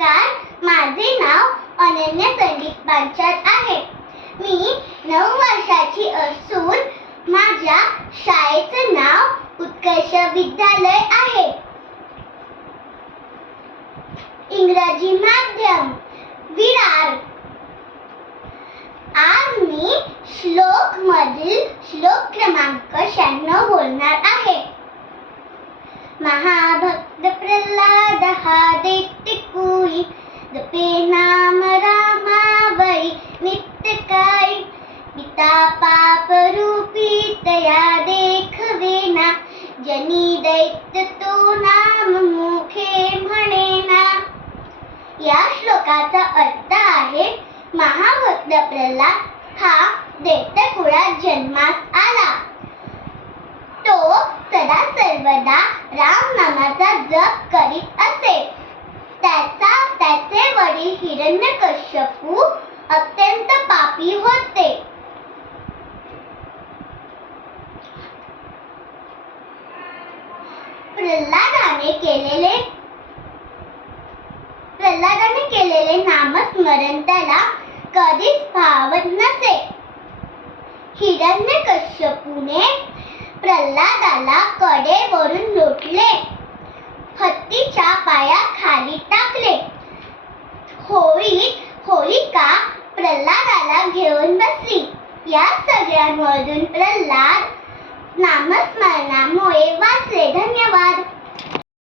नमस्कार. माझे नाव अनन्या संदीप बांचार आहे. मी नऊ वर्षाची असून माझ्या शाळेचं नाव उत्कर्ष विद्यालय आहे. इंग्रजी माध्यम विरार. आज मी श्लोक मधील श्लोक क्रमांक शहाण्णव बोलणार आहे. महा नित्य पिता पाप रूपी तया देखवेना जनी दैत्य तो नाम मुखे म्हणेना। या श्लोकाचा अर्थ आहे महाभक्त प्रल्हाद हा दैत्य कुळात जन्मास आला. तो सदा सर्वदा राम नामाचा जप करीत असे. त्याचा त्याचे वडील हिरण्यकश्यपू अत्यंत पापी होते. प्रल्हादाने केलेले प्रल्हादाने केलेले नामस्मरण त्याला कधीच भावत नसे. हिरण्य कश्यपूने प्रल्हादाला कडेवरून लोटले. हत्तीच्या पायाखाली ലാഡ് വേർഡുകളെല്ലാം നമ്മൾ സ്മരണ